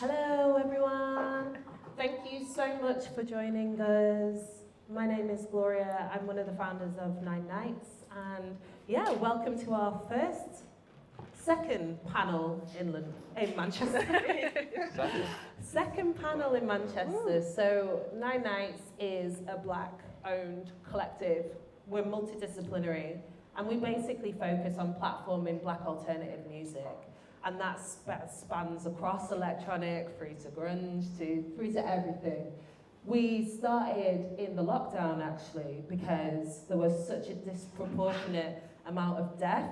Hello everyone, thank you so much for joining us. My name is Gloria, I'm one of the founders of Nine Nights, and yeah, welcome to our second panel in Manchester. Second panel in Manchester. So Nine Nights is a Black-owned collective. We're multidisciplinary, and we basically focus on platforming Black alternative music. And that spans across electronic, through to grunge, through to everything. We started in the lockdown, actually, because there was such a disproportionate amount of death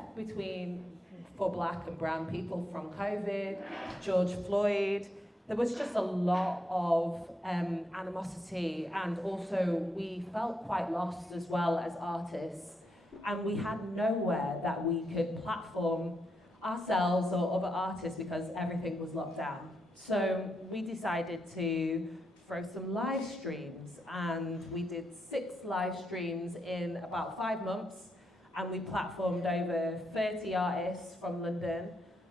for Black and brown people from COVID, George Floyd. There was just a lot of animosity, and also we felt quite lost as well as artists. And we had nowhere that we could platform ourselves or other artists because everything was locked down. So we decided to throw some live streams, and we did 6 live streams in about 5 months, and we platformed over 30 artists from London,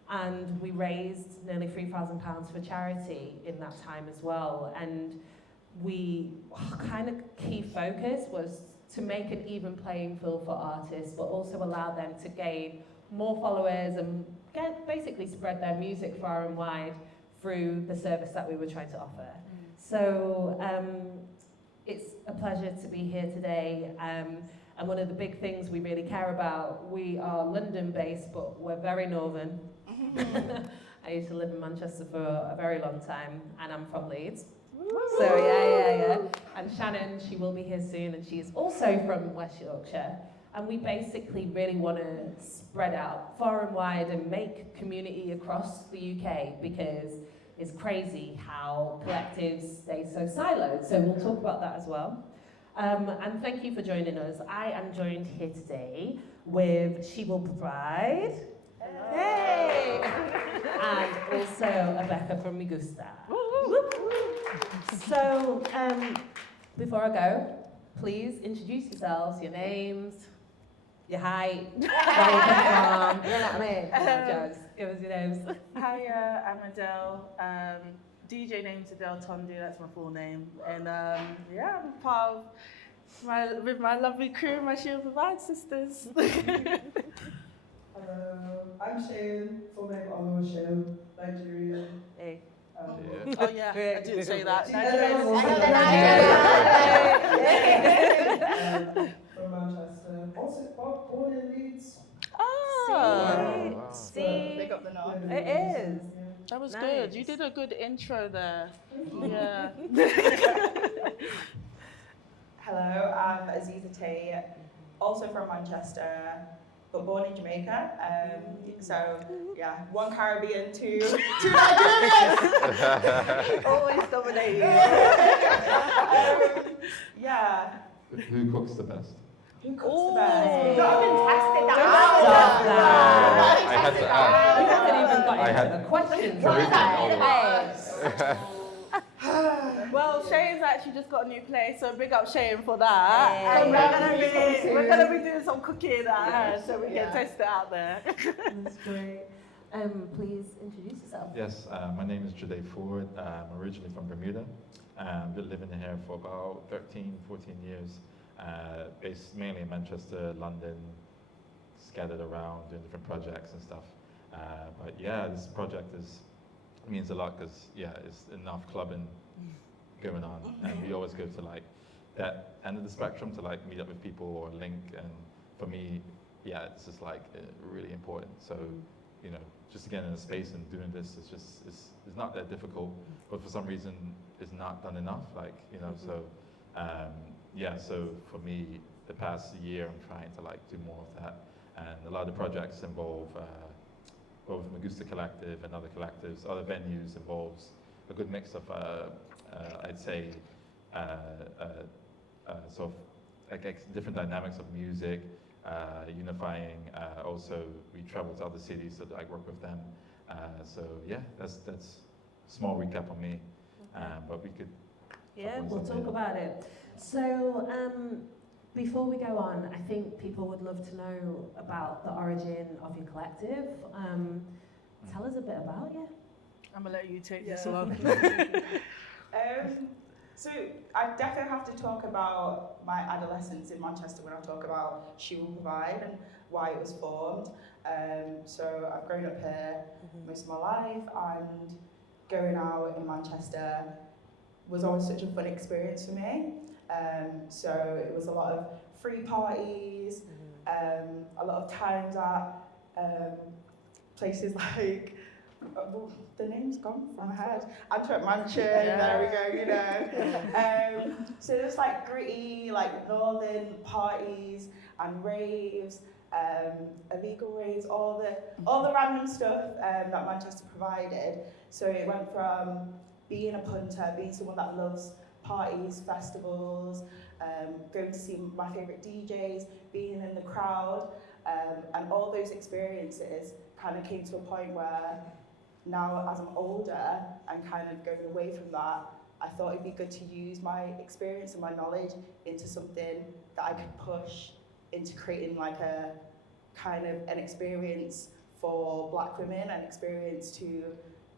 and we raised nearly £3,000 for charity in that time as well. And our kind of key focus was to make an even playing field for artists, but also allow them to gain more followers and basically spread their music far and wide through the service that we were trying to offer. So it's a pleasure to be here today. And one of the big things we really care about, we are London-based, but we're very northern. I used to live in Manchester for a very long time, and I'm from Leeds. So yeah. And Shannon, she will be here soon, and she is also from West Yorkshire. And we basically really want to spread out far and wide and make community across the UK, because it's crazy how collectives stay so siloed. So we'll talk about that as well. And thank you for joining us. I am joined here today with Shewillprovide. Hey! And also Obeka from Mugusta. So before I go, please introduce yourselves, your names, your height, where you come from, you know what I mean? Just give us your names. Hi, I'm Adele. DJ name's Adele Tondi, that's my full name. And yeah, I'm part of with my lovely crew, my Shewillprovide sisters. I'm Shane, full name Olu Shane, Nigerian. Hey. Oh yeah, I didn't say that. From Manchester, also born in Leeds. Oh, See? They got the nod. It is. that was Nice. good. You did a good intro there. Yeah. Hello, I'm Aziza T, also from Manchester, but born in Jamaica. So yeah, one Caribbean, two Nigerians. Always dominating. Yeah. Who cooks the best? Who cooks the best? We've got Stop that. that. I had to We ask. haven't even got I into had the questions. Caribbean all the way. Well, Shane's actually just got a new place, so big up Shane for that. Hey. And we're gonna be doing some cooking at her, so we can Yeah. test it out there. That's great. Please introduce yourself. Yes, my name is Jade Ford. I'm originally from Bermuda. Been living here for about 13, 14 years. Based mainly in Manchester, London, scattered around doing different projects and stuff. But yeah, this project means a lot because it's enough clubbing going on, and we always go to like that end of the spectrum to like meet up with people or link. And for me, it's just like really important. So just getting in a space and doing this is just it's not that difficult, but for some reason it's not done enough. So so for me, the past year I'm trying to like do more of that, and a lot of the projects involve both Mugusta Collective and other collectives, other venues, involves a good mix of I'd say sort of like different dynamics of music, unifying. Also, we travel to other cities to like work with them. That's a small recap on me, but we could. Yeah, we'll talk about it. So, before we go on, I think people would love to know about the origin of your collective. Tell us a bit about you. I'm gonna let you take this Yeah. one. So I definitely have to talk about my adolescence in Manchester when I talk about Shewillprovide and why it was formed. So I've grown up here most of my life, and going out in Manchester was always such a fun experience for me. So it was a lot of free parties, a lot of times at places like, well, the name's gone from my head. Antwerp Mansion, there we go, you know. So it was like gritty, like northern parties and raves, illegal raves, all the random stuff that Manchester provided. So it went from being a punter, being someone that loves parties, festivals, going to see my favourite DJs, being in the crowd, and all those experiences kind of came to a point where now as I'm older and kind of going away from that, I thought it'd be good to use my experience and my knowledge into something that I could push into creating like a kind of an experience for black women, an experience to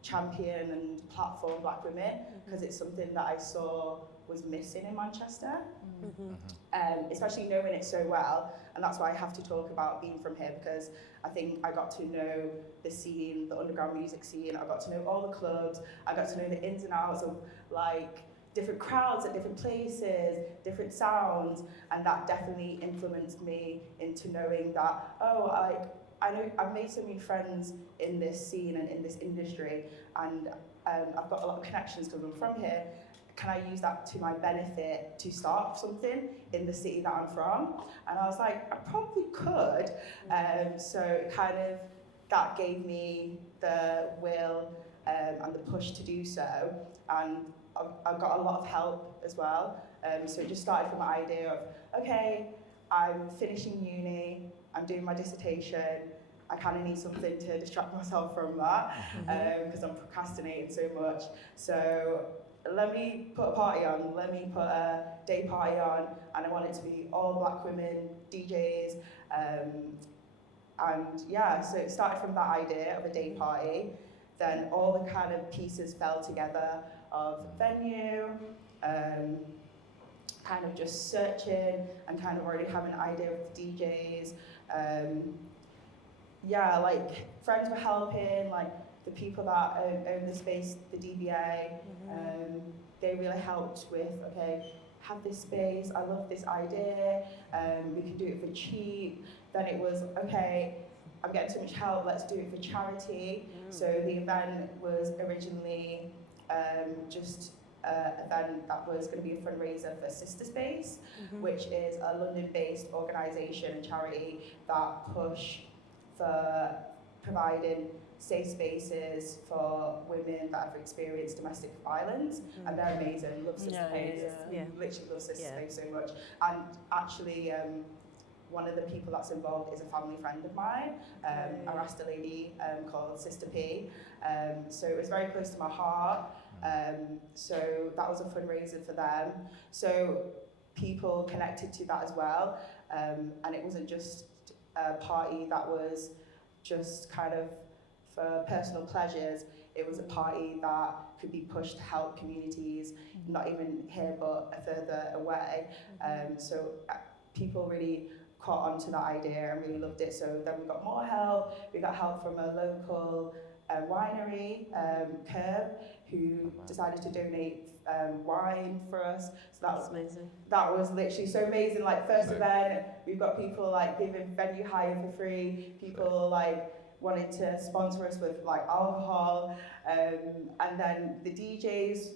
champion and platform black women, because it's something that I saw was missing in Manchester, especially knowing it so well. And that's why I have to talk about being from here, because I think I got to know the scene, the underground music scene. I got to know all the clubs. I got to know the ins and outs of like different crowds at different places, different sounds, and that definitely influenced me into knowing that, oh, I know I've made so many friends in this scene and in this industry, and I've got a lot of connections because I'm from here. Can I use that to my benefit to start something in the city that I'm from? And I was like, I probably could. So kind of that gave me the will and the push to do so. And I've got a lot of help as well. So it just started from the idea of, okay, I'm finishing uni, I'm doing my dissertation, I kind of need something to distract myself from that because I'm procrastinating so much. So let me put a party on, let me put a day party on, and I want it to be all black women, DJs, and yeah, so it started from that idea of a day party, then all the kind of pieces fell together of venue, kind of just searching and kind of already having an idea of the DJs. Yeah, like friends were helping, like the people that own the space, the DBA, they really helped with, okay, have this space, I love this idea, we can do it for cheap. Then it was, okay, I'm getting so much help, let's do it for charity. So the event was originally just an event that was going to be a fundraiser for Sister Space, which is a London-based organisation and charity that push for providing safe spaces for women that have experienced domestic violence, and they're amazing. Love Sister Space. Literally love Sister Space so much. And actually, one of the people that's involved is a family friend of mine, a Rasta lady called Sister P. So it was very close to my heart. So that was a fundraiser for them. So people connected to that as well, and it wasn't just a party that was just kind of for personal pleasures. It was a party that could be pushed to help communities, not even here but further away. So people really caught on to that idea and really loved it. So then we got more help. We got help from a local winery, Curb, who decided to donate wine for us. So That's amazing. That was literally so amazing. Like first event, we've got people like giving venue hire for free. People like wanted to sponsor us with like alcohol, and then the DJs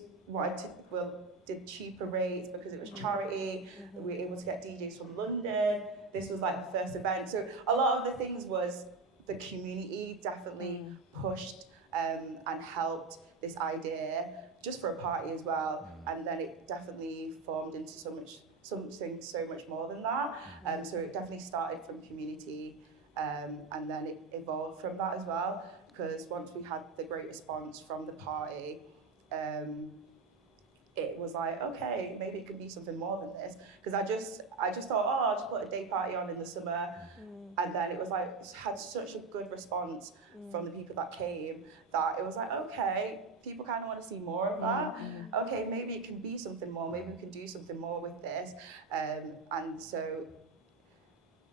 did cheaper rates because it was charity. We were able to get DJs from London. This was like the first event. So a lot of the things was the community definitely pushed and helped this idea just for a party as well. And then it definitely formed into something so much more than that. So it definitely started from community, and then it evolved from that as well. Because once we had the great response from the party, it was like, okay, maybe it could be something more than this. Because I just thought, oh, I'll just put a day party on in the summer. And then it was like, had such a good response from the people that came that it was like, okay, people kind of want to see more of that. Okay, maybe it can be something more. Maybe we can do something more with this. And so,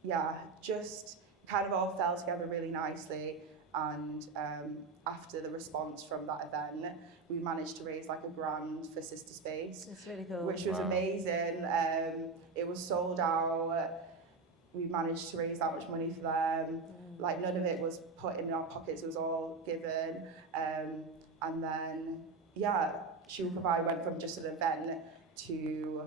yeah, just kind of all fell together really nicely. And after the response from that event, we managed to raise like £1,000 for Sister Space. It's really cool. Which was amazing. It was sold out. We managed to raise that much money for them. Like none of it was put in our pockets, it was all given. And then, yeah, Shewillprovide went from just an event to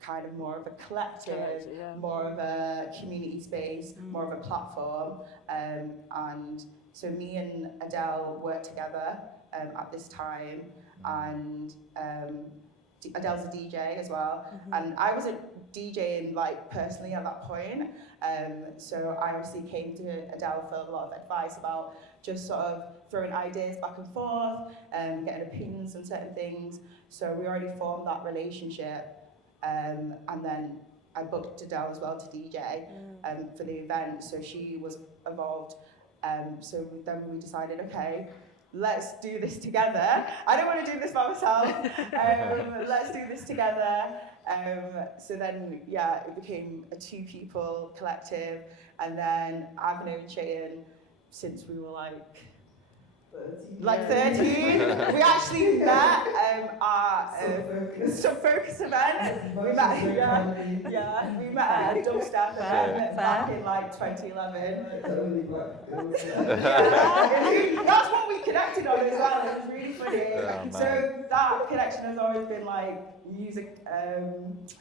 kind of more of a collective, more of a community space, more of a platform. And so me and Adele worked together at this time, and Adele's a DJ as well. And I wasn't DJing like personally at that point, so I obviously came to Adele for a lot of advice about just sort of throwing ideas back and forth, getting opinions on certain things. So we already formed that relationship, and then I booked Adele as well to DJ for the event, so she was involved. So then we decided, okay, let's do this together. I don't want to do this by myself. Let's do this together. So then, yeah, it became a 2-people collective. And then I've known Cheyenne since we were like 13. We actually met at Subfocus event. We met, we met at a dubstep event back in like 2011. That's what we connected on as well. It was really funny. So that connection has always been like music,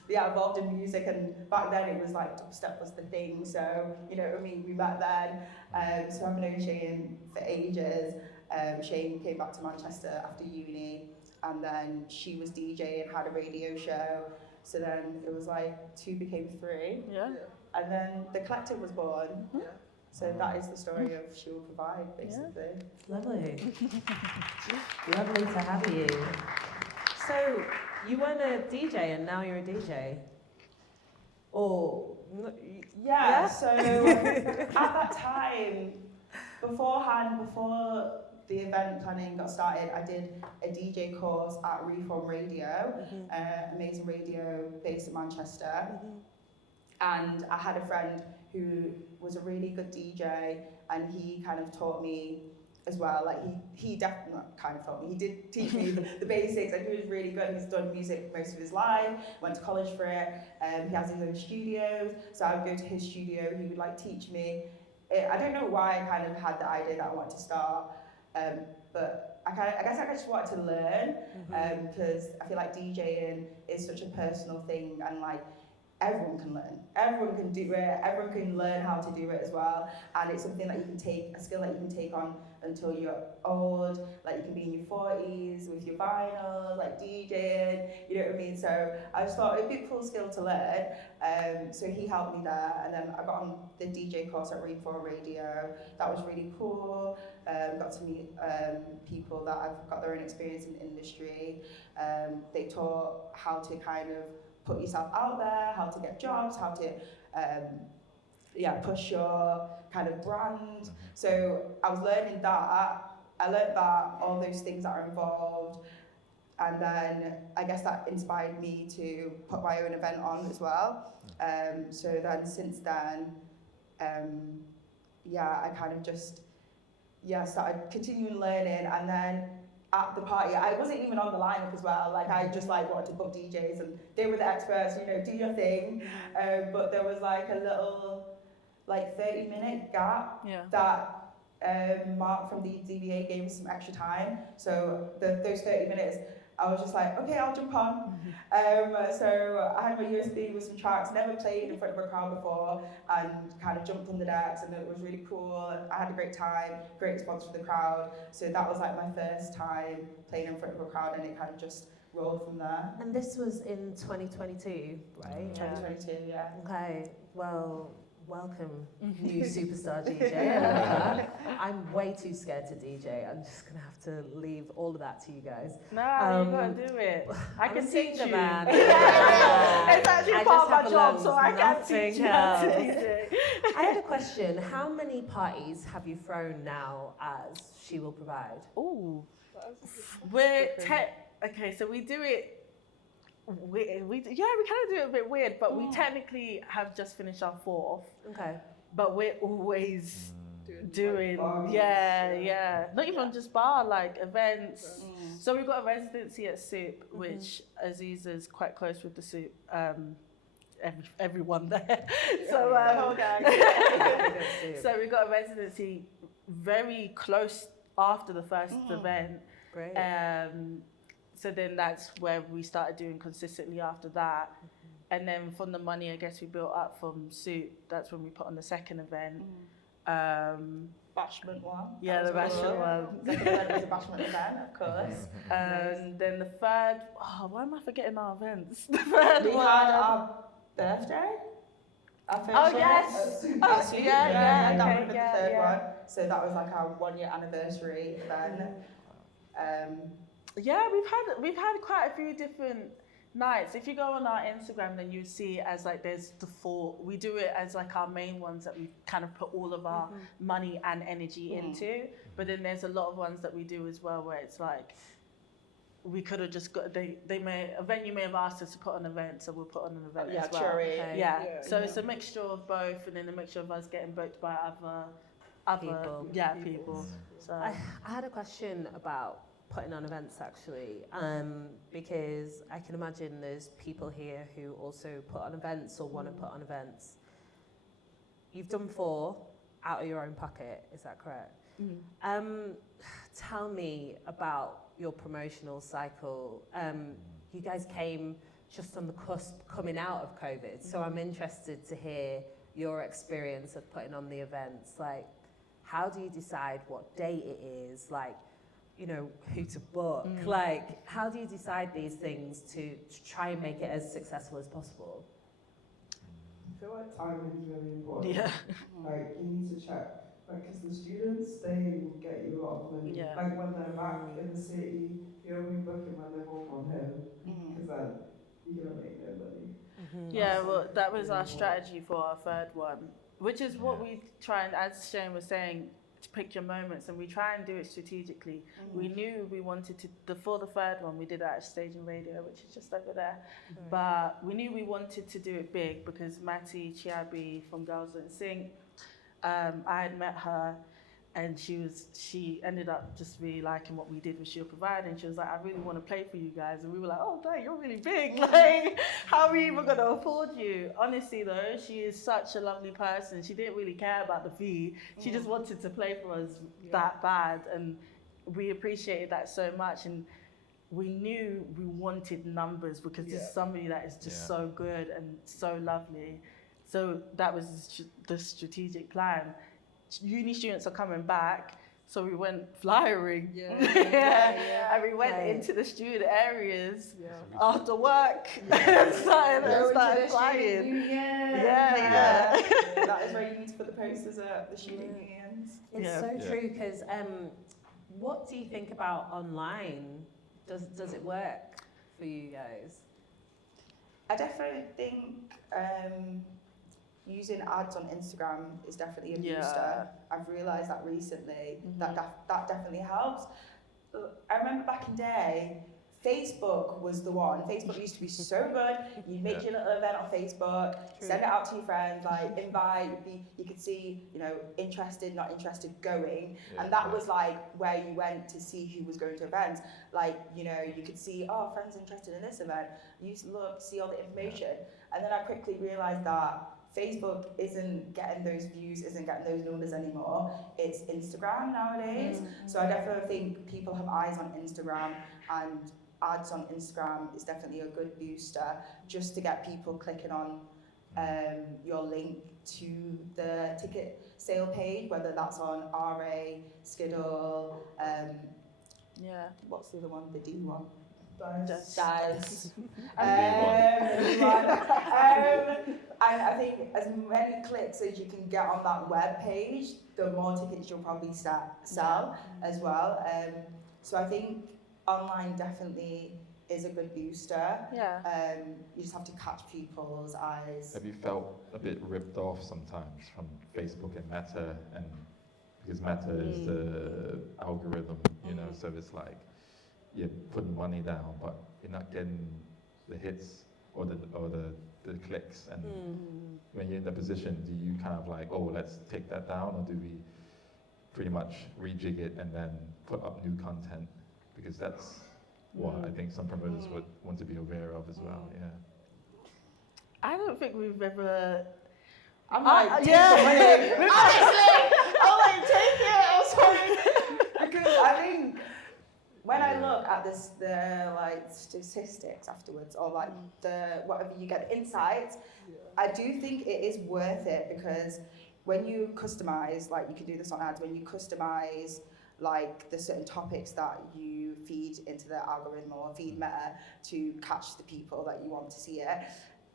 involved in music, and back then it was like dubstep was the thing. So you know what I mean. We met then. So I've known Cheyenne for ages. Shane came back to Manchester after uni, and then she was DJ and had a radio show. So then it was like 2 became 3. Yeah. And then the collective was born. Yeah. So that is the story of Shewillprovide, basically. Lovely. Lovely to have you. So you weren't a DJ and now you're a DJ? Or so at that time, before the event planning got started, I did a DJ course at Reform Radio, amazing radio based in Manchester. And I had a friend who was a really good DJ, and he kind of taught me as well. Like he definitely not kind of taught me. He did teach me the basics, and he was really good. He's done music most of his life. Went to college for it. He has his own studios, so I would go to his studio. He would like teach me. I don't know why I kind of had the idea that I wanted to start, but I guess I just wanted to learn, because I feel like DJing is such a personal thing, and like everyone can learn. Everyone can do it. Everyone can learn how to do it as well. And it's something that you can take, a skill that you can take on until you're old. Like you can be in your 40s with your vinyl, like DJing, you know what I mean? So I just thought it'd be a cool skill to learn. So he helped me there. And then I got on the DJ course at Reform Radio. That was really cool. Got to meet people that have got their own experience in the industry. They taught how to kind of put yourself out there, how to get jobs, how to push your kind of brand. So I was learning that. I learned that, all those things that are involved. And then I guess that inspired me to put my own event on as well. So then since then, I kind of just, started continuing learning. And then at the party, I wasn't even on the lineup as well. Like I just like wanted to book DJs, and they were the experts, you know, do your thing. But there was like a little, like 30-minute gap that Mark from the DBA gave us some extra time. So those 30 minutes, I was just like, okay, I'll jump on. So I had my USB with some tracks, never played in front of a crowd before, and kind of jumped on the decks, and it was really cool. I had a great time, great response from the crowd. So that was like my first time playing in front of a crowd, and it kind of just rolled from there. And this was in 2022, right? 2022, yeah. Okay, well, welcome new superstar DJ. Obeka. I'm way too scared to DJ. I'm just gonna have to leave all of that to you guys. No, you gotta do it. I I'm can a teach singer, you. man. It's actually I part of just my have job, lungs, so I can nothing teach you how to else. DJ. I had a question. How many parties have you thrown now as Shewillprovide? Ooh, we're okay. So we do it. We kind of do it a bit weird, but we technically have just finished our 4th. Okay. But we're always doing, Bars, yeah. Not even just bar, like events. So we've got a residency at Soup, which Aziza is quite close with the Soup. Everyone there. So so we got a residency very close after the first event. Great. So then that's where we started doing consistently after that. And then from the money, I guess we built up from Soup. That's when we put on the second event. Bashment one. Yeah, the Bashment one. Second event was a Bashment event, of course. And then the third, why am I forgetting our events? The third We one. had our birthday. Our first Oh, year yes. at Soup. That okay, would have been the third one. So that was like our 1-year anniversary event. Yeah, we've had quite a few different nights. If you go on our Instagram, then you see it as like there's the 4. We do it as like our main ones that we kind of put all of our money and energy into. But then there's a lot of ones that we do as well where it's like we could have just got a venue may have asked us to put on an event, so we'll put on an event as well. Curate. Okay. Yeah. So it's a mixture of both, and then a mixture of us getting booked by other people. So I had a question about putting on events actually, because I can imagine there's people here who also put on events or want to put on events. You've done 4 out of your own pocket, is that correct? Tell me about your promotional cycle. You guys came just on the cusp coming out of COVID, so I'm interested to hear your experience of putting on the events. Like, how do you decide what date it is? Like, you know, who to book? Like, how do you decide these things to try and make it as successful as possible? I feel like timing is really important. yeah. Like, you need to check. Like, because the students, they will get you a lot of money. Yeah. Like, when they're back in the city, you'll be booking when they've all gone home. Because then you're going to make no money. Yeah, well, that was our strategy for our 3rd one, which is what we try and, as Shane was saying, to pick your moments, and we try and do it strategically. We knew we wanted to, for the 3rd one, we did that at Stage and Radio, which is just over there. But we knew we wanted to do it big because Matty Chiabi from Girls Don't Sing, I had met her, and she ended up just really liking what we did with Shewillprovide, and she was like, I really want to play for you guys. And we were like, oh, dang, you're really big. Like, how are we even going to afford you? Honestly, though, she is such a lovely person. She didn't really care about the fee. She just wanted to play for us that bad, and we appreciated that so much. And we knew we wanted numbers because this is somebody that is just so good and so lovely. So that was the strategic plan. Uni students are coming back, so we went flyering. And we went into the student areas after work and started flying. That is where you need to put the posters up, the student unions. It's so true, because what do you think about online? Does it work for you guys? I definitely think using ads on Instagram is definitely a booster. I've realised that recently, that definitely helps. I remember back in day, Facebook was the one. Facebook used to be so good. You'd make your little event on Facebook, send it out to your friends, like invite, you could see, you know, interested, not interested, going. And that was like where you went to see who was going to events. Like, you know, you could see, oh, friends interested in this event. You used to look, see all the information. And then I quickly realised that Facebook isn't getting those views, isn't getting those numbers anymore. It's Instagram nowadays. So I definitely think people have eyes on Instagram, and ads on Instagram is definitely a good booster just to get people clicking on your link to the ticket sale page, whether that's on RA, Skiddle, what's the other one, the D one? Dice. Everyone. And I think as many clicks as you can get on that web page, the more tickets you'll probably sell as well. So I think online definitely is a good booster. Yeah. You just have to catch people's eyes. Have you felt a bit ripped off sometimes from Facebook and Meta, and because Meta is the algorithm, you know, so it's like you're putting money down, but you're not getting the hits or the clicks. And when you're in that position, do you kind of like, oh, let's take that down, or do we pretty much rejig it and then put up new content? Because that's what I think some promoters would want to be aware of as well. Yeah. I don't think we've ever. I'm like, take yeah. the money. Honestly, I'm like, take it. I'm sorry. Because I think when I look at the like statistics afterwards, or like the whatever you get insights, I do think it is worth it, because when you customize, like you can do this on ads, when you customize like the certain topics that you feed into the algorithm or feed Meta to catch the people that you want to see it,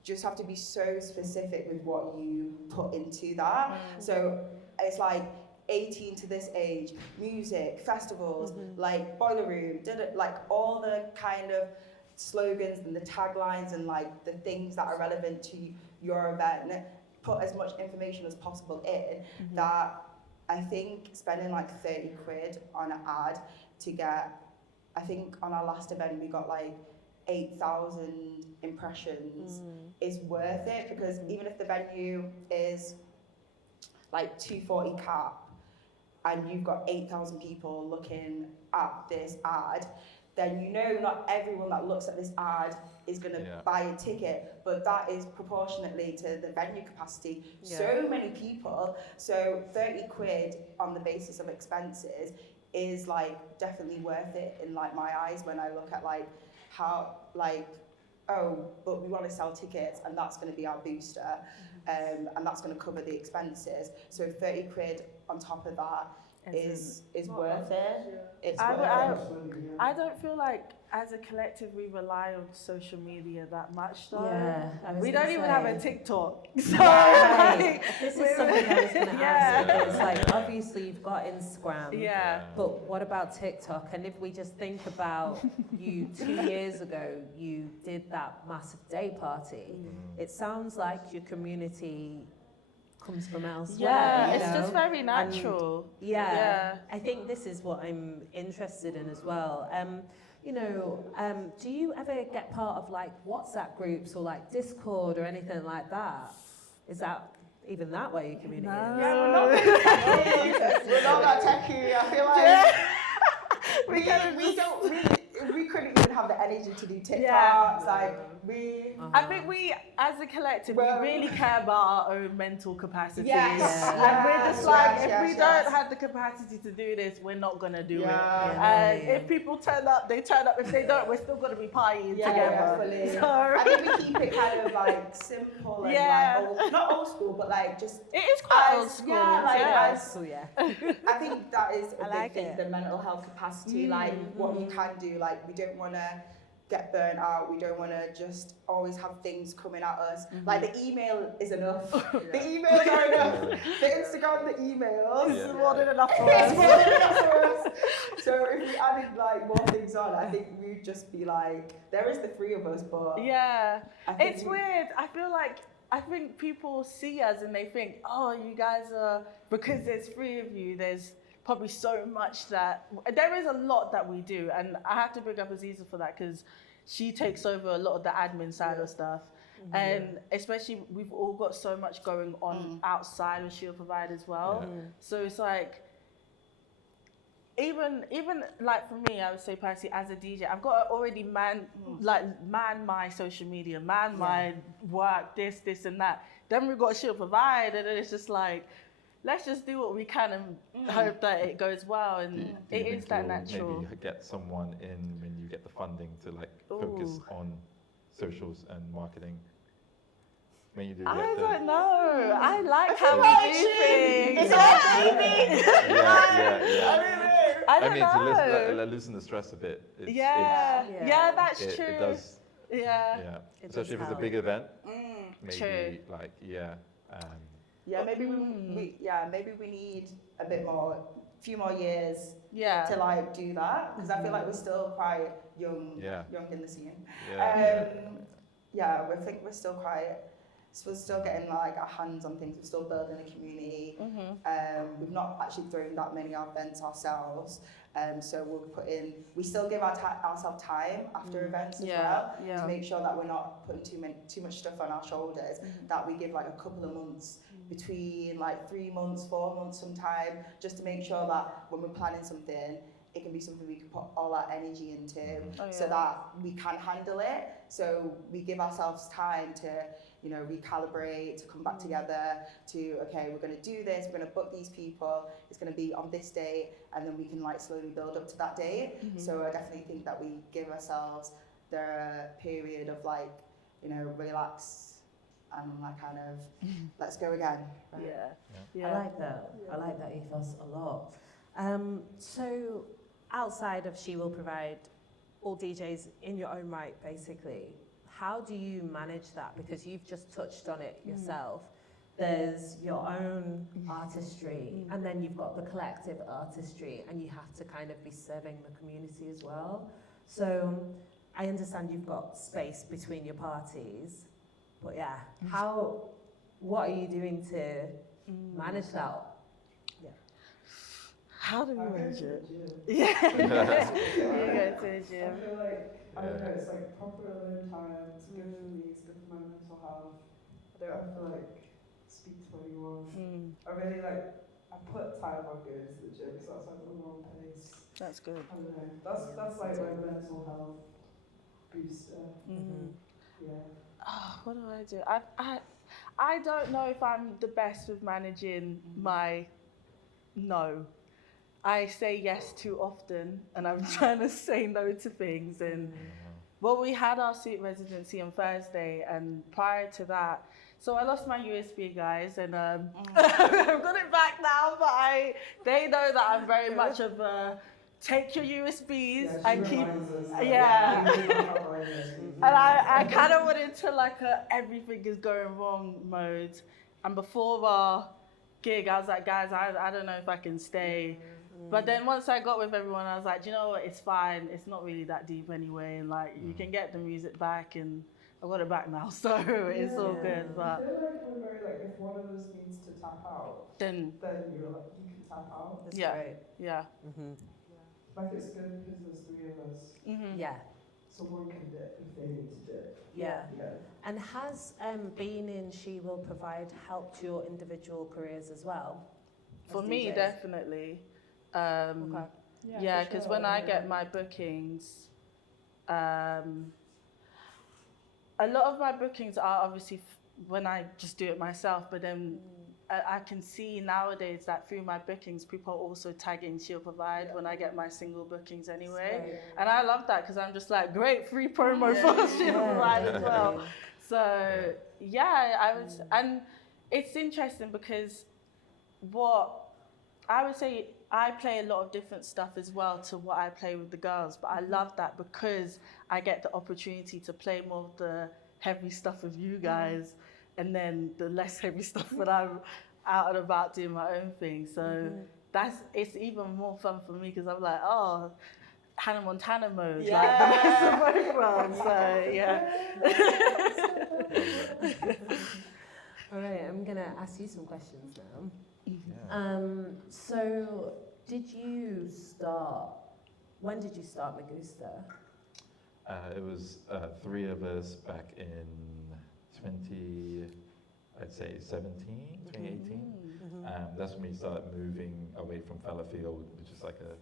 just have to be so specific with what you put into that. So it's like 18 to this age, music, festivals, like Boiler Room, like all the kind of slogans and the taglines and like the things that are relevant to your event, put as much information as possible in that. I think spending like 30 quid on an ad to get, I think on our last event we got like 8,000 impressions is worth it, because even if the venue is like 240 cap and you've got 8,000 people looking at this ad, then you know not everyone that looks at this ad is going to buy a ticket, but that is proportionately to the venue capacity. So many people, so 30 quid on the basis of expenses is like definitely worth it in like my eyes, when I look at like how like, oh, but we want to sell tickets and that's going to be our booster, and that's going to cover the expenses. So 30 quid on top of that is worth it. It's worth it. I don't feel like as a collective we rely on social media that much though. Yeah, we don't even have a TikTok. So right. This is something I was going to ask. Because like obviously you've got Instagram. Yeah. But what about TikTok? And if we just think about you 2 years ago, you did that massive day party. It sounds like your community comes from elsewhere. Yeah, you it's know? just very natural. And I think this is what I'm interested in as well. You know, do you ever get part of like WhatsApp groups or like Discord or anything like that? Is that even that way you communicate? No. Yeah, we're not we're not that techie. I feel like we couldn't even have the energy to do TikToks. Yeah. Like I think we, as a collective, we really care about our own mental capacity. Yes. And we're just like, if we yes. don't have the capacity to do this, we're not going to do it. Yeah. And if people turn up, they turn up. If they don't, we're still going to be partying together. Fully. So, I think we keep it kind of like simple and like not old school, but like just. It is quite old school. Yeah, like I I think that is a like big thing, the mental health capacity, like what you can do. Like we don't want to get burnt out. We don't want to just always have things coming at us. Like the email is enough. The emails are enough. The Instagram, the emails. It's more than enough for It's us. more than enough for us. So if we added like more things on, I think we'd just be like, there is the three of us, but Yeah. I think It's weird. I think people see us and they think, oh, you guys are, because there's three of you, there's probably so much that, there is a lot that we do. And I have to bring up Aziza for that, because she takes over a lot of the admin side of stuff. And especially, we've all got so much going on outside of Shewillprovide as well. So it's like, even like for me, I would say personally as a DJ, I've got to already man my social media, my work, this and that. Then we've got Shewillprovide, and then it's just like, let's just do what we can and hope that it goes well. And Do it you is think that you'll natural. Maybe get someone in when you get the funding to like focus on socials and marketing? When you do I get don't know. I like how like we do things. It's like baby. Yeah. I don't mean, know. to loosen the stress a bit. Yeah, that's it true. It does. Yeah. Yeah. It Especially if does it's a big event. Maybe True. like Yeah, maybe maybe we need a few more years to like do that, because I feel like we're still quite young in the scene. I think we're still we're still getting like our hands on things. We're still building a community. We've not actually thrown that many events ourselves. So we still give ourselves time after events as well, to make sure that we're not putting too much stuff on our shoulders, that we give like a couple of months between like 3 months, 4 months sometime, just to make sure that when we're planning something, it can be something we can put all our energy into, so that we can handle it. So we give ourselves time to, recalibrate, to come back together, okay, we're going to do this, we're going to book these people, it's going to be on this date, and then we can like slowly build up to that date. So I definitely think that we give ourselves the period of like, relax and like kind of let's go again. Right? I like that. I like that ethos a lot. So outside of Shewillprovide, all DJs in your own right, basically, how do you manage that? Because you've just touched on it yourself. There's your own artistry, and then you've got the collective artistry, and you have to kind of be serving the community as well. So I understand you've got space between your parties, but what are you doing to manage that? How do we manage it? Yeah. You go to the I gym. feel like, I don't know, it's like proper alone time. It's good for me, it's good for my mental health. I don't have to like speak to anyone. I really I put time on going to the gym, so that's like the wrong place. That's good. I don't know. That's like my mental health booster. Yeah. Oh, what do? I don't know if I'm the best with managing my no. I say yes too often, and I'm trying to say no to things. And well, we had our suit residency on Thursday, and prior to that, so I lost my USB, guys, and I've got it back now. But they know that I'm very much of a take your USBs and keep. And I kind of went into like a everything is going wrong mode. And before our gig, I was like, guys, I don't know if I can stay. But then once I got with everyone, I was like, do you know what? It's fine. It's not really that deep anyway. And like, you can get the music back, and I got it back now, so it's all good. But I feel like we're very if one of us needs to tap out, then you're like, you can tap out. That's great. Yeah. Like it's good because there's 3 of us. Yeah. Someone can dip if they need to dip. Yeah. And has being in Shewillprovide helped your individual careers as well? For me, DJs? definitely. Okay. Yeah, because when I get my bookings, a lot of my bookings are obviously when I just do it myself, but then I can see nowadays that through my bookings, people are also tagging Shewillprovide when I get my single bookings anyway. And I love that because I'm just like, great, free promo for Shewillprovide as well. So, I would, and it's interesting because what I would say, I play a lot of different stuff as well to what I play with the girls, but I love that because I get the opportunity to play more of the heavy stuff with you guys, and then the less heavy stuff when I'm out and about doing my own thing. So it's even more fun for me because I'm like, oh, Hannah Montana mode, like the best of both worlds. So All right, I'm gonna ask you some questions now. So when did you start Mugusta? It was 3 of us back in 2018. That's when we started moving away from Fallowfield, which is like it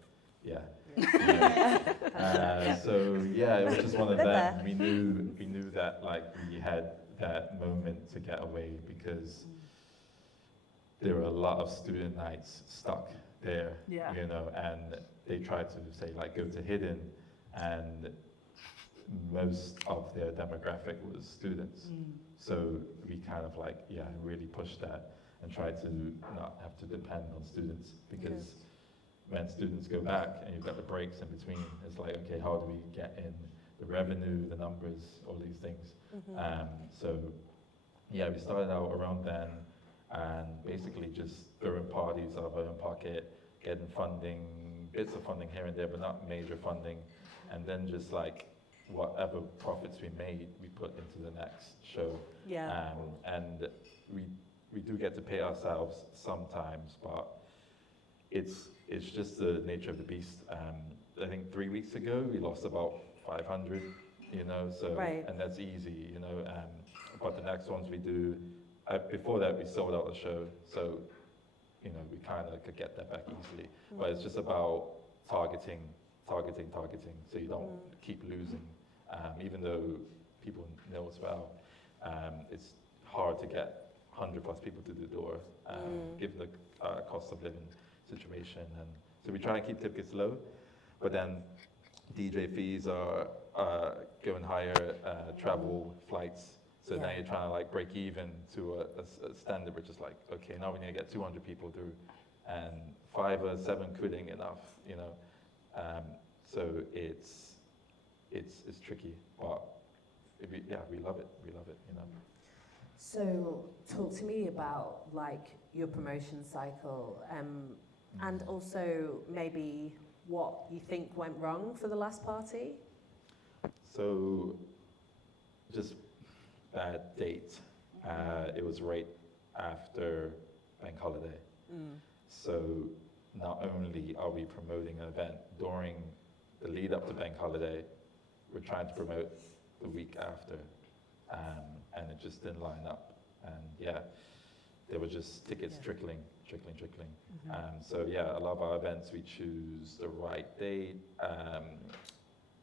was just one of them. We knew that like we had that moment to get away because there were a lot of student nights stuck there, and they tried to say like go to Hidden, and most of their demographic was students. So we kind of really pushed that and tried to not have to depend on students because when students go back and you've got the breaks in between, it's like, okay, how do we get in the revenue, the numbers, all these things. So yeah, we started out around then and basically just throwing parties out of our own pocket, getting funding, bits of funding here and there, but not major funding, and then just like whatever profits we made, we put into the next show. Yeah. And we do get to pay ourselves sometimes, but it's just the nature of the beast. I think 3 weeks ago we lost about 500, you know, so Right. and that's easy, you know. But the next ones we do, before that we sold out the show, so you know we kind of could get that back easily. But it's just about targeting, so you don't keep losing. Even though people know as well, it's hard to get 100 plus people to the door, given the cost of living situation. And so we try and keep tickets low, but then DJ fees are going higher, travel, flights. So now you're trying to like break even to a standard, which is like, okay, now we need to get 200 people through, and 5 or 7 couldn't enough, you know. So it's tricky, but we love it, you know. So talk to me about like your promotion cycle, and also maybe what you think went wrong for the last party. So just bad date. It was right after bank holiday. So not only are we promoting an event during the lead up to bank holiday, we're trying to promote the week after, and it just didn't line up. And yeah, there were just tickets trickling. So yeah, a lot of our events we choose the right date,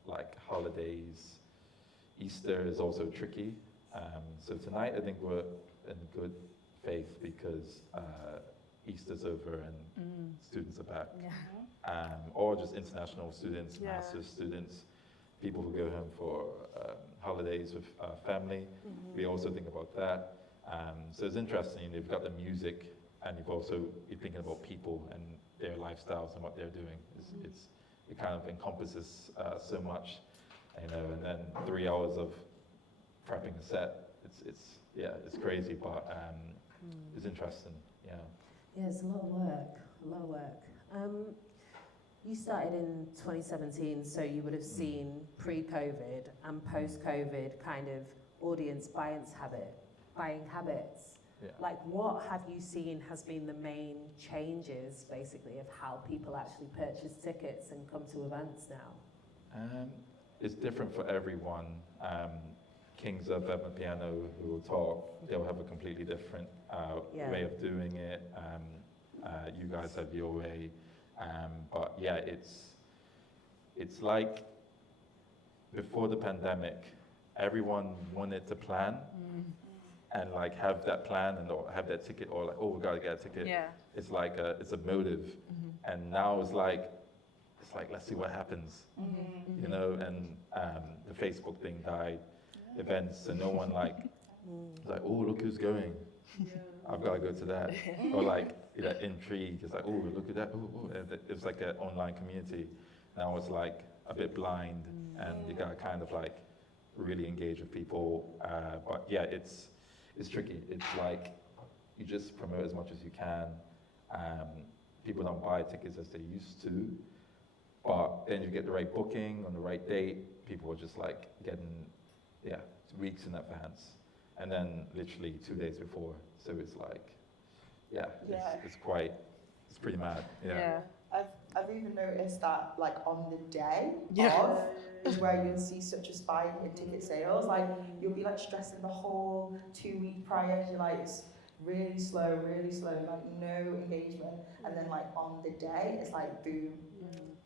like holidays. Easter is also tricky. So tonight I think we're in good faith because Easter's over and students are back. Or just international students, master's students, people who go home for holidays with family. We also think about that. So it's interesting, you've got the music and you're thinking about people and their lifestyles and what they're doing. It kind of encompasses so much, you know, and then 3 hours of prepping a set. It's crazy, but it's interesting, yeah. Yeah, it's a lot of work. You started in 2017, so you would have seen pre-COVID and post-COVID kind of audience buying habits. Yeah. Like, what have you seen has been the main changes, basically, of how people actually purchase tickets and come to events now? It's different for everyone. Kings of Piano who will talk, they'll have a completely different way of doing it. You guys have your way. But yeah, it's like before the pandemic, everyone wanted to plan and like have that plan and or have that ticket, or like, oh, we gotta get a ticket. Yeah. It's like it's a motive. And now it's like let's see what happens, you know. And the Facebook thing died, events, and no one like oh, look who's going. I've got to go to that. Or like that intrigue. It's like, oh, look at that. Oh. It's like an online community. Now it's like a bit blind, and you got to kind of like really engage with people. But yeah, it's tricky. It's like you just promote as much as you can. People don't buy tickets as they used to, but then you get the right booking on the right date. People are just like getting, weeks in advance, and then literally 2 days before. So it's like, it's pretty mad. Yeah. I've even noticed that like on the day of is where you'll see such a spike in ticket sales. Like you'll be like stressing the whole 2 week prior. You're like it's really slow, like no engagement, and then like on the day it's like boom,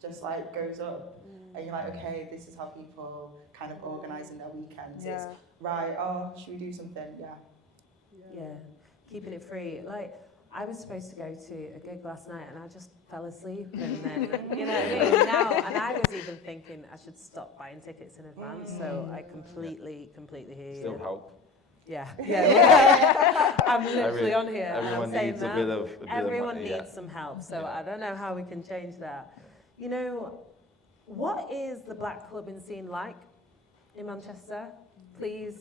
just like goes up. And you're like, okay, this is how people kind of organise in their weekends. It's right, oh, should we do something? Yeah. Keeping it free. Like, I was supposed to go to a gig last night and I just fell asleep, and then, you know what I mean? Now, and I was even thinking I should stop buying tickets in advance, so I completely hear you. Still help. Yeah, yeah. I'm literally on here. Everyone I'm saying needs that. a bit of Everyone money, needs some help, so Yeah. I don't know how we can change that. You know, what is the black clubbing scene like in Manchester? Please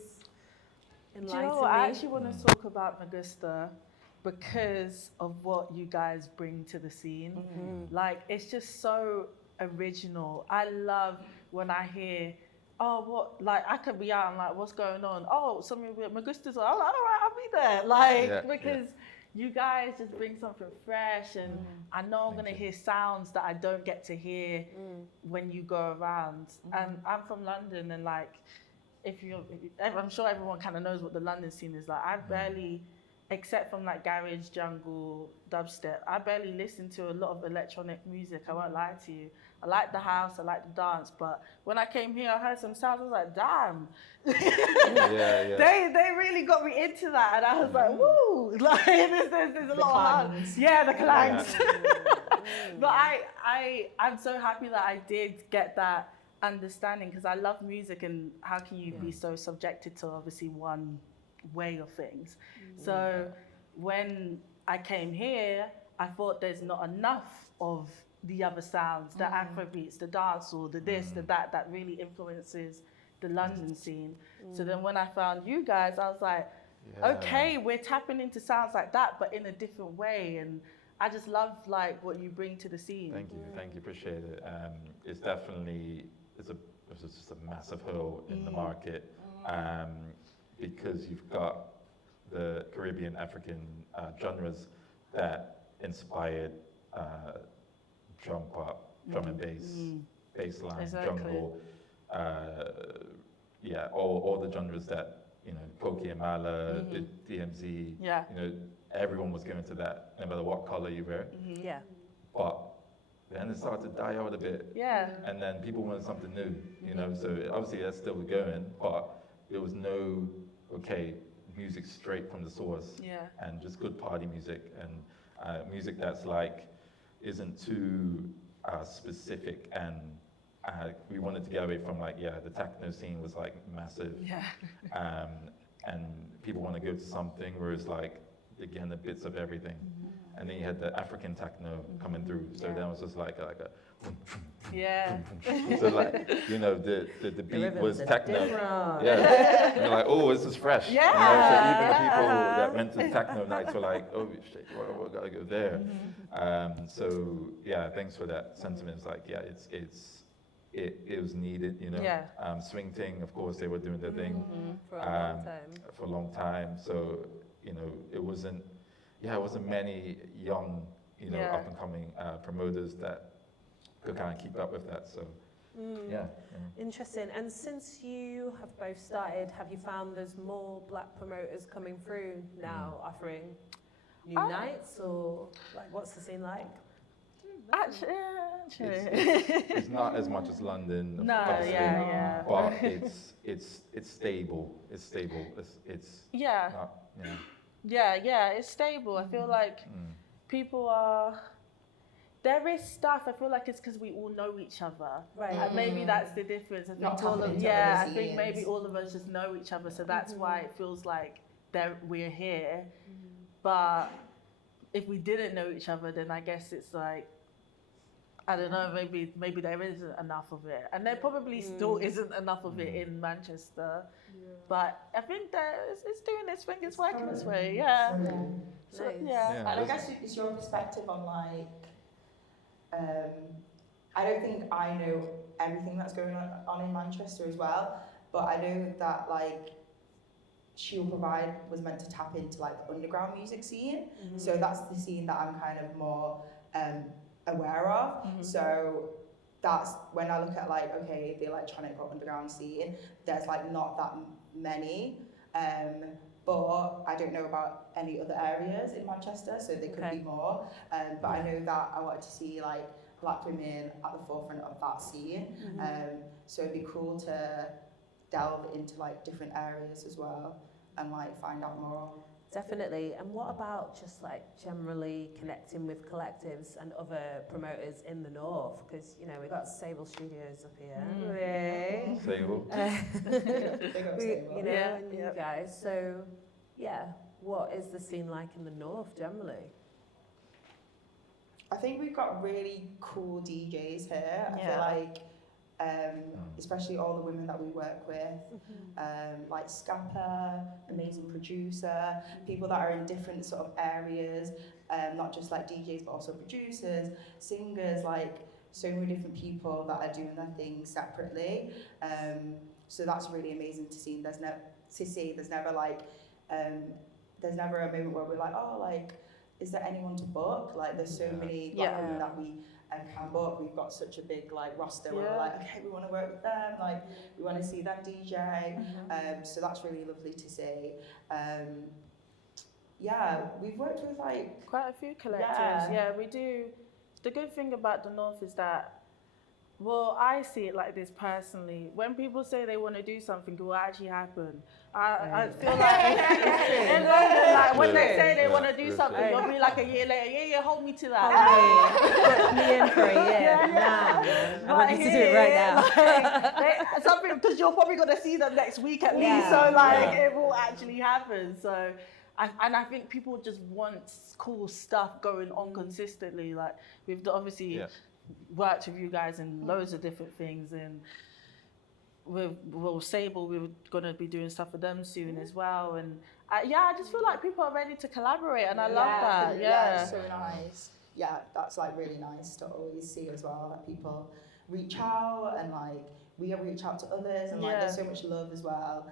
Do you enlighten know what? I me. actually want to talk about Mugusta because of what you guys bring to the scene. Like, it's just so original. I love when I hear, oh, what, like, I could be out and like, what's going on? Oh, something with Mugusta's on. I'm like, all right, I'll be there. Like, Yeah, because you guys just bring something fresh, and I know I'm going to hear sounds that I don't get to hear when you go around. And I'm from London, and like, I'm sure everyone kind of knows what the London scene is like. I barely, except from like garage, jungle, dubstep, I barely listen to a lot of electronic music. I won't lie to you. I like the house, I like the dance, but when I came here, I heard some sounds. I was like, damn. They really got me into that, and I was like, woo! Like, there's a lot of house. Yeah, the clangs. But I'm so happy that I did get that understanding, because I love music, and how can you be so subjected to obviously one way of things? So when I came here, I thought there's not enough of the other sounds, the Afrobeats, the dancehall, the this, the that really influences the London scene. So then when I found you guys, I was like, okay, we're tapping into sounds like that, but in a different way. And I just love like what you bring to the scene. Thank you, appreciate it. It's definitely, it's just a massive hole in the market, because you've got the Caribbean African genres that inspired drum pop, drum and bass line, jungle, all the genres that, you know, Koki and Mala, the DMZ, you know, everyone was going to that, no matter what color you wear. But then it started to die out a bit. And then people wanted something new, you know, so obviously that's still going, but there was no, music straight from the source, and just good party music, and music that's like, isn't too specific, and we wanted to get away from like, the techno scene was like massive, and people want to go to something where it's like, again, the bits of everything. And then you had the African techno coming through, so then it was just like a so like, you know, the beat was techno. And you're like, oh, this is fresh. You know, so even people that went to techno nights were like, oh shit, we gotta go there. So yeah, thanks for that sentiment. It's like, it was needed, you know. Swing Ting, of course, they were doing their thing For a long time. So, you know, it wasn't many young, you know, up and coming promoters that could kind of keep up with that. So Interesting. And since you have both started, have you found there's more black promoters coming through now, offering new nights, or like, what's the scene like? Actually. It's not as much as London, No, obviously, but it's stable. It's stable. It's not, it's stable. I feel like people are. There is stuff. I feel like it's because we all know each other. Right. Maybe that's the difference. I think Not all tapping of, into I other think maybe scenes. all of us just know each other, so that's why it feels like we're here. But if we didn't know each other, then I guess it's like, I don't know, maybe there isn't enough of it, and there probably still isn't enough of it in Manchester. But I think that it's doing its thing. It's working its way. So, And I guess it's your perspective on like, I don't think I know everything that's going on in Manchester as well, but I know that like Shewillprovide was meant to tap into like the underground music scene, so that's the scene that I'm kind of more aware of. So that's when I look at like, okay, the electronic or underground scene, there's like not that many, but I don't know about any other areas in Manchester, so there could be more. But I know that I wanted to see like black women at the forefront of that scene. So it'd be cool to delve into like different areas as well and like find out more. definitely. And what about just like generally connecting with collectives and other promoters in the north? Because, you know, we've got Sable Studios up here. Sable. You know, and you guys. So, yeah, what is the scene like in the north generally? I think we've got really cool DJs here. I feel like, especially all the women that we work with, like Scappa, amazing producer, people that are in different sort of areas, not just like DJs but also producers, singers, like so many different people that are doing their thing separately. So that's really amazing to see. There's never like, there's never a moment where we're like, oh, like, is there anyone to book? Like, there's so many black women that we can book. We've got such a big like roster where we're like, okay, we want to work with them. Like, we want to see them DJ. So that's really lovely to see. Yeah, we've worked with like quite a few collectives. Yeah, we do. The good thing about the north is that, well, I see it like this personally. When people say they want to do something, it will actually happen. I feel like in London, like when they say they want to do something, you'll be like a year later, yeah, hold me to that. Put me in for a year. Nah, I want you to do it right now. Like, something, because you're probably going to see them next week at least, so like it will actually happen. So, I think people just want cool stuff going on consistently. Like we've obviously worked with you guys in loads of different things, and with Sable, we're going to be doing stuff with them soon as well. And I just feel like people are ready to collaborate, and I love that. Yeah, it's so nice. Yeah, that's like really nice to always see as well, that people reach out and like we reach out to others, and like there's so much love as well.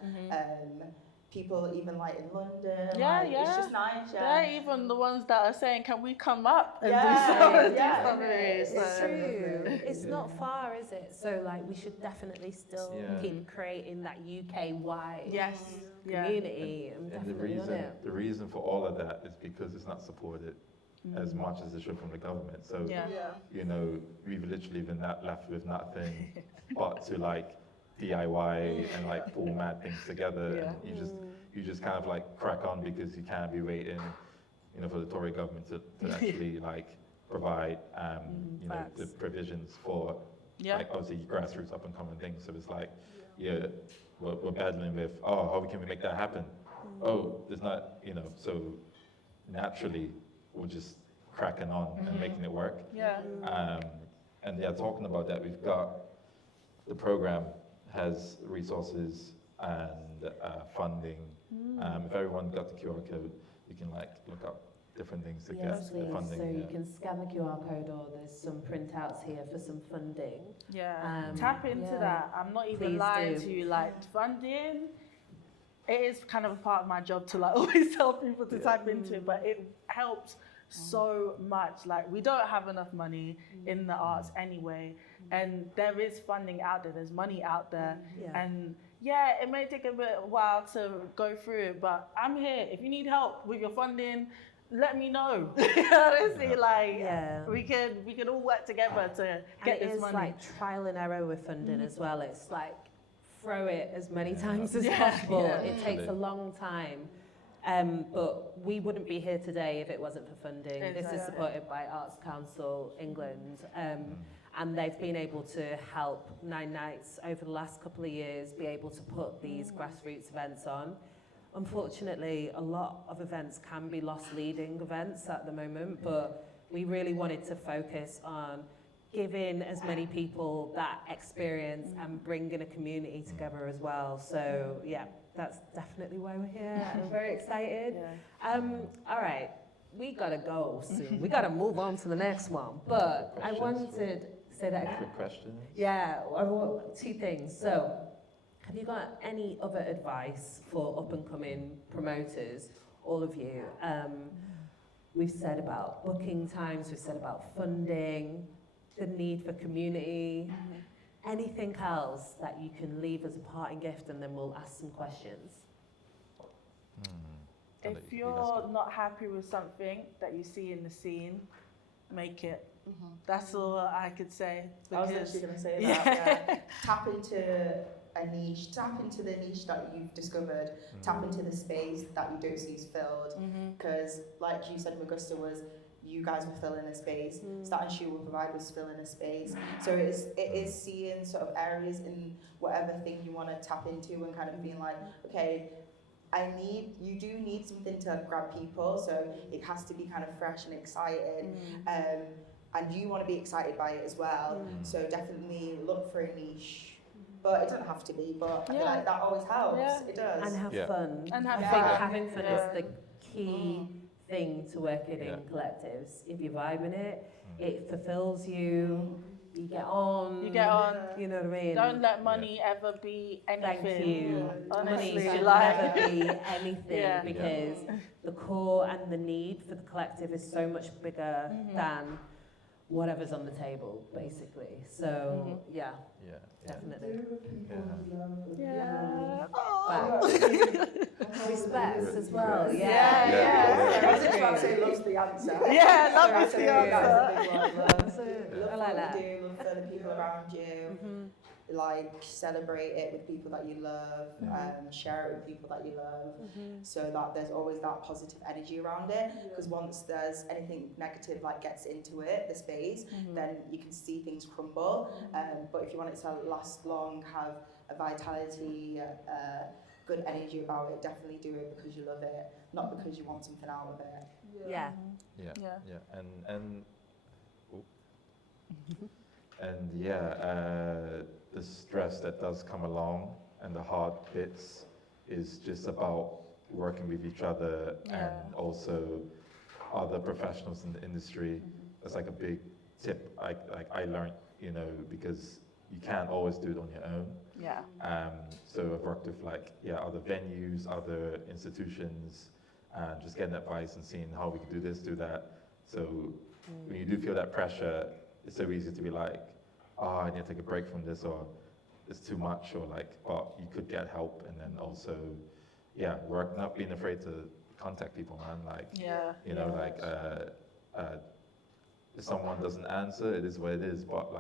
People even like in London, it's just nice. They're even the ones that are saying, can we come up and do something? It's true. It's not far, is it? So like we should definitely still keep creating that UK-wide community. And the reason for all of that is because it's not supported as much as it should from the government. So you know, we've literally been left with nothing but to like DIY and like pull mad things together, and you just kind of like crack on because you can't be waiting, you know, for the Tory government to actually like provide you know, the provisions for like obviously grassroots up and coming things. So it's like we're battling with how can we make that happen? There's not, you know, so naturally we're just cracking on and making it work. And talking about that, we've got the program has resources and funding. If everyone got the QR code, you can like look up different things to get the funding. So you can scan the QR code, or there's some printouts here for some funding. Tap into that. I'm not even lying to you. Like funding, it is kind of a part of my job to like always tell people to tap into it, but it helps so much. Like we don't have enough money in the arts anyway, and there is funding out there, there's money out there, and it may take a while to go through it, but I'm here. If you need help with your funding, let me know. Honestly, we can all work together to get this money. It's like trial and error with funding as well. It's like throw it as many times as possible. It takes a long time. But we wouldn't be here today if it wasn't for funding. This is supported by Arts Council England, and they've been able to help Nine Nights over the last couple of years be able to put these grassroots events on. Unfortunately, a lot of events can be lost leading events at the moment, but we really wanted to focus on giving as many people that experience and bringing a community together as well. So that's definitely why we're here. I'm very excited. All right, we gotta go soon. We gotta move on to the next one. But I wanted to say that. Quick questions? Yeah, I want two things. So, have you got any other advice for up and coming promoters? All of you. We've said about booking times. We've said about funding, the need for community. Anything else that you can leave as a parting gift, and then we'll ask some questions. If you're not happy with something that you see in the scene, make it. That's all I could say. I was actually going to say that. Tap into a niche, tap into the niche that you've discovered, tap into the space that you don't see is filled. Because, like you said, Mugusta was, you guys were filling a space, starting Shewillprovide was filling a space. So it is seeing sort of areas in whatever thing you want to tap into and kind of being like, okay, you do need something to grab people, so it has to be kind of fresh and exciting. And you want to be excited by it as well. So definitely look for a niche. But it doesn't have to be, but I feel like that always helps. Yeah. It does. And have fun. And have I fun. think having fun Yeah. is the key thing to working in collectives. If you vibe in it, it fulfills you. You get on. You get on. You know what I mean? Don't let money ever be anything. Thank you. Honestly, Money should like- never be anything Yeah. because the core and the need for the collective is so much bigger than whatever's on the table, basically. So, yeah, definitely. Do with people you love. Yeah. Respect as well, Yeah. I was just about to say love's the answer. Yeah, love is So the that is answer. a big one. Love. So, Love I like what that. you do, love for the people around you. Like, celebrate it with people that you love, share it with people that you love, so that there's always that positive energy around it. Because once there's anything negative like gets into it, the space, then you can see things crumble. But if you want it to last long, have a vitality, good energy about it, definitely do it because you love it, not because you want something out of it. Yeah. The stress that does come along and the hard bits is just about working with each other and also other professionals in the industry. That's like a big tip I learned, because you can't always do it on your own. Yeah. So I've worked with other venues, other institutions, and just getting advice and seeing how we can do this, do that. So when you do feel that pressure, it's so easy to be like, I need to take a break from this, or it's too much, or but you could get help. And then also, not being afraid to contact people, man. If someone doesn't answer, it is what it is. But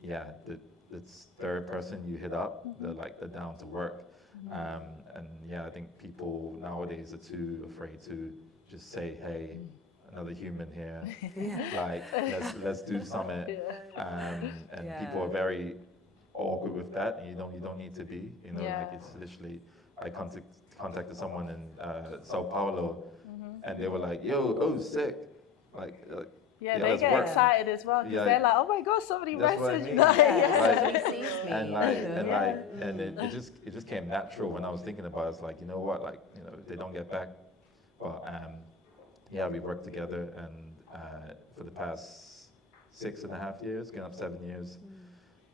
the third person you hit up, they're down to work. I think people nowadays are too afraid to just say, hey, another human here, let's do something. People are very awkward with that, and you don't need to be. It's literally, I contacted someone in Sao Paulo, and they were like, sick, they let's get work. excited as well because they're like, oh my gosh, somebody That's what I messaged mean. me. Somebody sees me. And it just came natural when I was thinking about it. It's like, you know what, if they don't get back, but we worked together, and for the past 6.5 years, going up 7 years,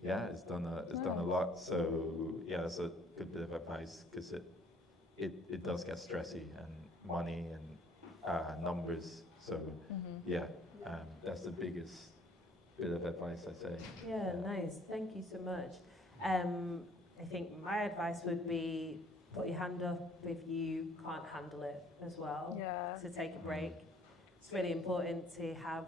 it's done a lot. So that's a good bit of advice, because it does get stressy, and money and numbers. So that's the biggest bit of advice I'd say. Yeah, nice. Thank you so much. I think my advice would be put your hand up if you can't handle it as well. Yeah. To take a break. It's really important to have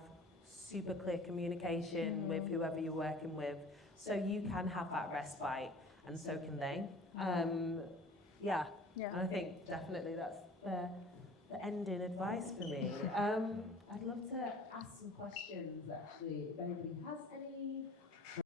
super clear communication with whoever you're working with, so you can have that respite, and so can they. And I think definitely that's the ending advice for me. I'd love to ask some questions, actually, if anybody has any.